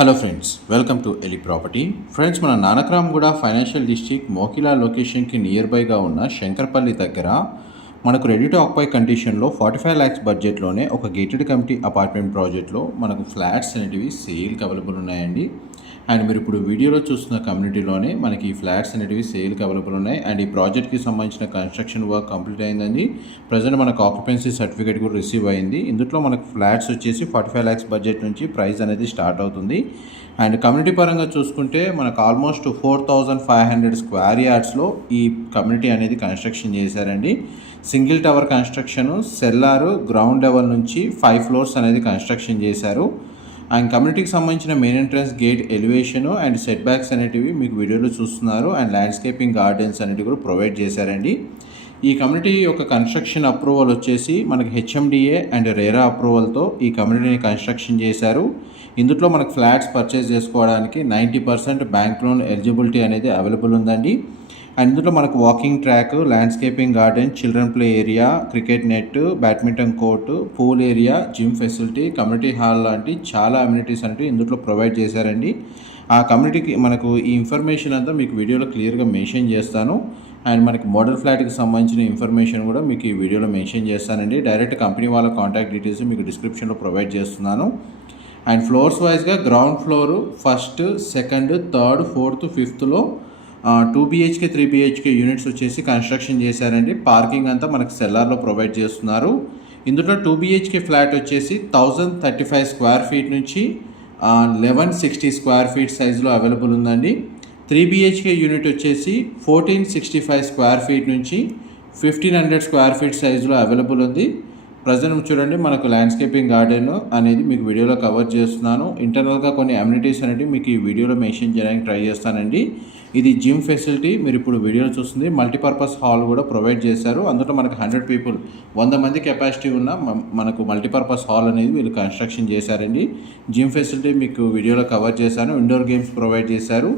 Hello friends, welcome to ఎలి property. Friends, మన Nanakramguda financial district Mokila లొకేషన్కి నియర్ బైగా ఉన్న శంకర్పల్లి దగ్గర మనకు రెడీ టు ఆక్యుపై కండిషన్లో 45 lakhs బడ్జెట్లోనే ఒక గేటెడ్ కమిటీ అపార్ట్మెంట్ ప్రాజెక్ట్లో మనకు ఫ్లాట్స్ అనేటివి సేల్కి అవైలబుల్ ఉన్నాయండి. అండ్ మీరు ఇప్పుడు వీడియోలో చూస్తున్న కమ్యూనిటీలోనే మనకి ఈ ఫ్లాట్స్ అనేటివి సేల్కి అవైలబుల్ ఉన్నాయి. అండ్ ఈ ప్రాజెక్ట్కి సంబంధించిన కన్స్ట్రక్షన్ వర్క్ కంప్లీట్ అయిందండి. ప్రజెంట్ మనకు ఆక్యుపెన్సీ సర్టిఫికేట్ కూడా రిసీవ్ అయింది. ఇందులో మనకు ఫ్లాట్స్ వచ్చేసి 45 lakhs బడ్జెట్ నుంచి ప్రైస్ అనేది స్టార్ట్ అవుతుంది. అండ్ కమ్యూనిటీ పరంగా చూసుకుంటే మనకు ఆల్మోస్ట్ 4,500 స్క్వేర్ యార్డ్స్లో ఈ కమ్యూనిటీ అనేది కన్స్ట్రక్షన్ చేశారండి. Single tower construction, cellar, ground level నుంచి 5 floors అనేది కన్స్ట్రక్షన్ చేశారు. అండ్ కమ్యూనిటీకి సంబంధించిన main entrance gate elevation and set backs అనేటివి మీకు వీడియోలో చూస్తున్నారు. అండ్ ల్యాండ్స్కేపింగ్ గార్డెన్స్ అనేటివి కూడా ప్రొవైడ్ చేశారండి. ఈ కమ్యూనిటీ యొక్క కన్స్ట్రక్షన్ అప్రూవల్ వచ్చేసి మనకి హెచ్ఎండిఏ అండ్ రేరా అప్రూవల్తో ఈ కమ్యూనిటీని కన్స్ట్రక్షన్ చేశారు. ఇందులో మనకు ఫ్లాట్స్ పర్చేస్ చేసుకోవడానికి 90% బ్యాంక్ లోన్ ఎలిజిబిలిటీ అనేది అవైలబుల్ ఉందండి. అండ్ ఇందులో మనకు walking track, landscaping garden, children play area, cricket net, badminton court, pool area, gym facility, community hall లాంటి చాలా అమ్యూనిటీస్ అనేవి ఇందులో ప్రొవైడ్ చేశారండి. ఆ కమ్యూనిటీకి మనకు ఈ ఇన్ఫర్మేషన్ అంతా మీకు వీడియోలో క్లియర్గా మెన్షన్ చేస్తాను. అండ్ మనకి మోడల్ ఫ్లాట్కి సంబంధించిన ఇన్ఫర్మేషన్ కూడా మీకు ఈ వీడియోలో మెన్షన్ చేస్తానండి. డైరెక్ట్ కంపెనీ వాళ్ళ కాంటాక్ట్ డీటెయిల్స్ మీకు డిస్క్రిప్షన్లో ప్రొవైడ్ చేస్తున్నాను. అండ్ ఫ్లోర్స్ వైజ్గా ground floor first, second, third, fourth, ఫిఫ్త్లో 2 BHK 3 BHK యూనిట్స్ వచ్చేసి కన్స్ట్రక్షన్ చేశారండి. పార్కింగ్ అంతా మనకు సెల్లార్లో ప్రొవైడ్ చేస్తున్నారు. ఇందులో 2 BHK ఫ్లాట్ వచ్చేసి 1,035 స్క్వేర్ ఫీట్ నుంచి 1,160 స్క్వేర్ ఫీట్ సైజులో అవైలబుల్ ఉందండి. 3 BHK యూనిట్ వచ్చేసి 1,465 స్క్వేర్ ఫీట్ నుంచి 1,500 స్క్వేర్ ఫీట్ సైజులో అవైలబుల్ ఉంది. ప్రజెంట్ చూడండి, మనకు ల్యాండ్స్కేపింగ్ గార్డెన్ అనేది మీకు వీడియోలో కవర్ చేస్తున్నాను. ఇంటర్నల్గా కొన్ని అమ్యూనిటీస్ అనేవి మీకు ఈ వీడియోలో మెన్షన్ చేయడానికి ట్రై చేస్తానండి. ఇది జిమ్ ఫెసిలిటీ, మీరు ఇప్పుడు వీడియోలో చూస్తుంది. మల్టీపర్పస్ హాల్ కూడా ప్రొవైడ్ చేశారు. అందులో మనకు 100 people 100 మంది కెపాసిటీ ఉన్న మనకు మల్టీపర్పస్ హాల్ అనేది వీళ్ళు కన్స్ట్రక్షన్ చేశారండి. జిమ్ ఫెసిలిటీ మీకు వీడియోలో కవర్ చేశాను. ఇండోర్ గేమ్స్ ప్రొవైడ్ చేశారు.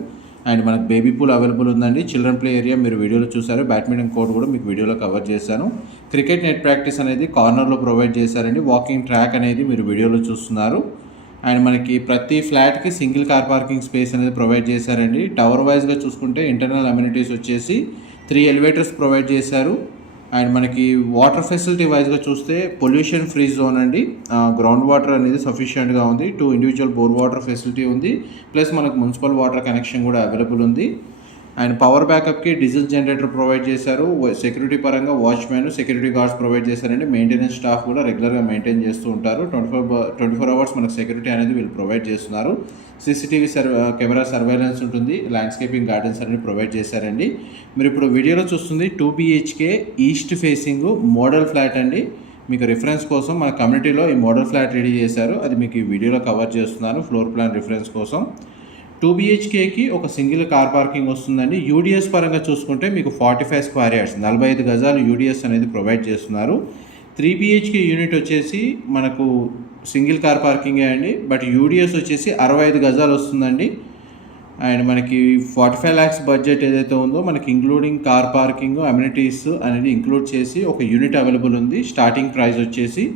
అండ్ మనకు బేబీ పూల్ అవైలబుల్ ఉందండి. చిల్డ్రన్ ప్లే ఏరియా మీరు వీడియోలో చూసారు. బ్యాడ్మింటన్ కోర్ట్ కూడా మీకు వీడియోలో కవర్ చేశాను. క్రికెట్ నెట్ ప్రాక్టీస్ అనేది కార్నర్లో ప్రొవైడ్ చేశారండి. వాకింగ్ ట్రాక్ అనేది మీరు వీడియోలో చూస్తున్నారు. అండ్ మనకి ప్రతి ఫ్లాట్కి సింగిల్ కార్ పార్కింగ్ స్పేస్ అనేది ప్రొవైడ్ చేశారండి. టవర్ వైజ్గా చూసుకుంటే ఇంటర్నల్ అమ్యూనిటీస్ వచ్చేసి 3 elevators ప్రొవైడ్ చేశారు. అండ్ మనకి వాటర్ ఫెసిలిటీ వైజ్గా చూస్తే పొల్యూషన్ ఫ్రీ జోన్ అండి. గ్రౌండ్ వాటర్ అనేది సఫిషియెంట్గా ఉంది. 2 individual బోర్ వాటర్ ఫెసిలిటీ ఉంది. ప్లస్ మనకు మున్సిపల్ వాటర్ కనెక్షన్ కూడా అవైలబుల్ ఉంది. అండ్ పవర్ బ్యాకప్కి డీజిల్ జనరేటర్ ప్రొవైడ్ చేశారు. సెక్యూరిటీ పరంగా వాచ్మెన్, సెక్యూరిటీ గార్డ్స్ ప్రొవైడ్ చేశారండి. మెయింటెనెన్స్ స్టాఫ్ కూడా రెగ్యులర్గా మెయింటైన్ చేస్తూ ఉంటారు. 24 hours మనకు సెక్యూరిటీ అనేది వీళ్ళు ప్రొవైడ్ చేస్తున్నారు. CCTV కెమెరా సర్వైలెన్స్ ఉంటుంది. ల్యాండ్స్కేపింగ్ గార్డెన్స్ అనేది ప్రొవైడ్ చేశారండి. మీరు ఇప్పుడు వీడియోలో చూస్తుంది 2 BHK east facing model flat అండి. మీకు రిఫరెన్స్ కోసం మన కమ్యూనిటీలో ఈ మోడల్ ఫ్లాట్ రెడీ చేశారు. అది మీకు ఈ వీడియోలో కవర్ చేస్తున్నాను ఫ్లోర్ ప్లాన్ రిఫరెన్స్ కోసం. 2 BHKకి ఒక సింగిల్ కార్ పార్కింగ్ వస్తుందండి. యూడిఎస్ పరంగా చూసుకుంటే మీకు 45 స్క్వేర్ యార్డ్స్ 45 గజాలు యూడిఎస్ అనేది ప్రొవైడ్ చేస్తున్నారు. 3 BHK యూనిట్ వచ్చేసి మనకు సింగిల్ కార్ పార్కింగే అండి. బట్ యూడిఎస్ వచ్చేసి 65 గజాలు వస్తుందండి. అండ్ మనకి 45 lakhs బడ్జెట్ ఏదైతే ఉందో మనకి ఇంక్లూడింగ్ కార్ పార్కింగ్, అమ్యూనిటీస్ అనేది ఇంక్లూడ్ చేసి ఒక యూనిట్ అవైలబుల్ ఉంది. స్టార్టింగ్ ప్రైస్ వచ్చేసి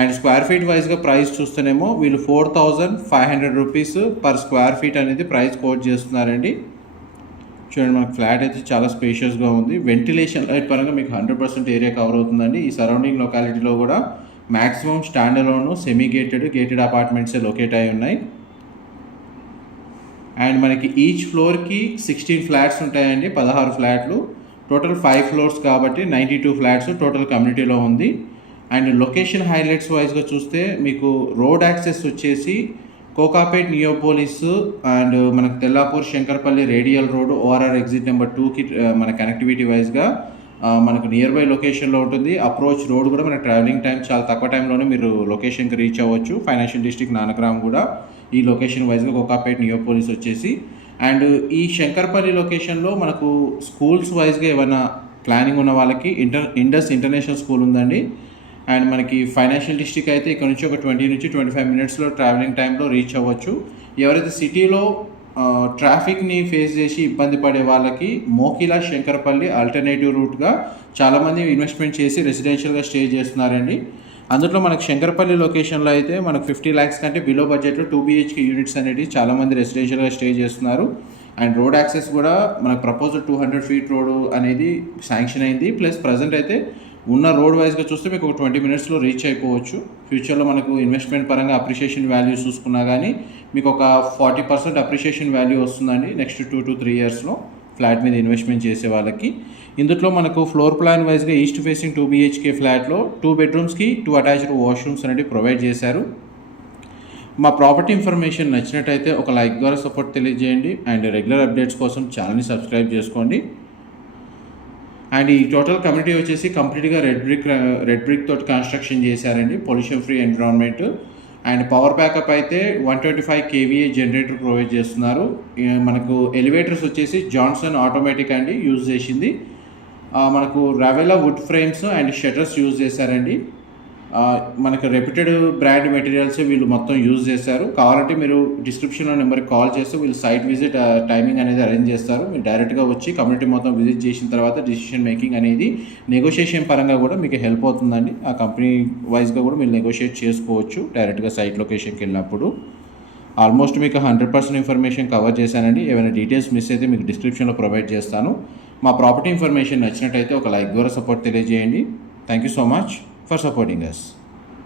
అండ్ స్క్వేర్ ఫీట్ వైజ్గా ప్రైస్ చూస్తేనేమో వీళ్ళు 4,500 rupees పర్ స్క్వేర్ ఫీట్ అనేది ప్రైస్ కోట్ చేస్తున్నారండి. చూడండి, మనకు ఫ్లాట్ అయితే చాలా స్పేషియస్గా ఉంది. వెంటిలేషన్ లైట్ పరంగా మీకు 100% ఏరియా కవర్ అవుతుందండి. ఈ సరౌండింగ్ లొకాలిటీలో కూడా maximum stand alone, semi gated అపార్ట్మెంట్సే లొకేట్ అయి ఉన్నాయి. అండ్ మనకి ఈచ్ ఫ్లోర్కి 16 ఫ్లాట్స్ ఉంటాయండి. 16 ఫ్లాట్లు, టోటల్ 5 floors కాబట్టి 92 ఫ్లాట్స్ టోటల్ కమ్యూనిటీలో ఉంది. అండ్ లొకేషన్ హైలైట్స్ వైజ్గా చూస్తే మీకు రోడ్ యాక్సెస్ వచ్చేసి కోకాపేట్, నియోపోలిస్ అండ్ మనకు Tellapur, Shankarpalli radial road, ORR exit number 2కి మన కనెక్టివిటీ వైజ్గా మనకు నియర్ బై లొకేషన్లో ఉంటుంది. అప్రోచ్ రోడ్ కూడా మన ట్రావెలింగ్ టైం చాలా తక్కువ టైంలోనే మీరు లొకేషన్కి రీచ్ అవ్వచ్చు. ఫైనాన్షియల్ డిస్ట్రిక్ట్ నానక్రామ్ కూడా ఈ లొకేషన్ వైజ్గా కోకాపేట్, నియోపోలిస్ వచ్చేసి. అండ్ ఈ శంకర్పల్లి లొకేషన్లో మనకు స్కూల్స్ వైజ్గా ఏమైనా ప్లానింగ్ ఉన్న వాళ్ళకి ఇండస్ ఇంటర్నేషనల్ స్కూల్ ఉందండి. అండ్ మనకి ఫైనాన్షియల్ డిస్ట్రిక్ట్ అయితే ఇక్కడ నుంచి ఒక 20 నుంచి 25 minutesలో ట్రావెలింగ్ టైంలో రీచ్ అవ్వచ్చు. ఎవరైతే సిటీలో ట్రాఫిక్ని ఫేస్ చేసి ఇబ్బంది పడే వాళ్ళకి మోకిలా, శంకర్పల్లి ఆల్టర్నేటివ్ రూట్గా చాలామంది ఇన్వెస్ట్మెంట్ చేసి రెసిడెన్షియల్గా స్టే చేస్తున్నారండి. అందులో మనకు శంకరపల్లి లొకేషన్లో అయితే మనకు 50 lakhs కంటే బిలో బడ్జెట్లో 2 BHK యూనిట్స్ అనేవి చాలామంది రెసిడెన్షియల్గా స్టే చేస్తున్నారు. అండ్ రోడ్ యాక్సెస్ కూడా మనకు ప్రపోజల్ 200 feet రోడ్ అనేది శాంక్షన్ అయింది. ప్లస్ ప్రజెంట్ అయితే ఉన్న రోడ్ వైజ్గా చూస్తే మీకు ఒక 20 minutesలో రీచ్ అయిపోవచ్చు. ఫ్యూచర్లో మనకు ఇన్వెస్ట్మెంట్ పరంగా అప్రిషియేషన్ వాల్యూ చూసుకున్నా కానీ మీకు ఒక 40% అప్రిషియేషన్ వాల్యూ వస్తుందండి నెక్స్ట్ 2 to 3 yearsలో ఫ్లాట్ మీద ఇన్వెస్ట్మెంట్ చేసే వాళ్ళకి. ఇందులో మనకు ఫ్లోర్ ప్లాన్ వైజ్గా ఈస్ట్ ఫేసింగ్ 2 BHK ఫ్లాట్లో 2 bedrooms-కి 2 attached washrooms అనేవి ప్రొవైడ్ చేశారు. మా ప్రాపర్టీ ఇన్ఫర్మేషన్ నచ్చినట్టయితే ఒక లైక్ ద్వారా సపోర్ట్ తెలియజేయండి. అండ్ రెగ్యులర్ అప్డేట్స్ కోసం ఛానల్ని సబ్స్క్రైబ్ చేసుకోండి. అండ్ ఈ టోటల్ కమ్యూనిటీ వచ్చేసి కంప్లీట్గా రెడ్ బ్రిక్ తోటి కన్స్ట్రక్షన్ చేశారండి. Pollution free environment. And power backup అయితే 125 kVA జనరేటర్ ప్రొవైడ్ చేస్తున్నారు. మనకు ఎలివేటర్స్ వచ్చేసి జాన్సన్ ఆటోమేటిక్ అండి యూజ్ చేసింది. మనకు రావెలా wood frames and shutters use చేశారండి. మనకు రెప్యూటెడ్ బ్రాండ్ మెటీరియల్స్ వీళ్ళు మొత్తం యూజ్ చేశారు. కావాలంటే మీరు డిస్క్రిప్షన్లో నెంబర్కి కాల్ చేస్తే వీళ్ళు సైట్ విజిట్ టైమింగ్ అనేది అరేంజ్ చేస్తారు. మీరు డైరెక్ట్గా వచ్చి కమ్యూనిటీ మొత్తం విజిట్ చేసిన తర్వాత డిసిషన్ మేకింగ్ అనేది నెగోషియేషన్ పరంగా కూడా మీకు హెల్ప్ అవుతుందండి. ఆ కంపెనీ వైజ్గా కూడా మీరు నెగోషియేట్ చేసుకోవచ్చు డైరెక్ట్గా సైట్ లొకేషన్కి వెళ్ళినప్పుడు. ఆల్మోస్ట్ మీకు 100% ఇన్ఫర్మేషన్ కవర్ చేశానండి. ఏమైనా డీటెయిల్స్ మిస్ అయితే మీకు డిస్క్రిప్షన్లో ప్రొవైడ్ చేస్తాను. మా ప్రాపర్టీ ఇన్ఫర్మేషన్ నచ్చినట్టయితే ఒక లైక్ ద్వారా సపోర్ట్ తెలియజేయండి. Thank you so much for supporting us.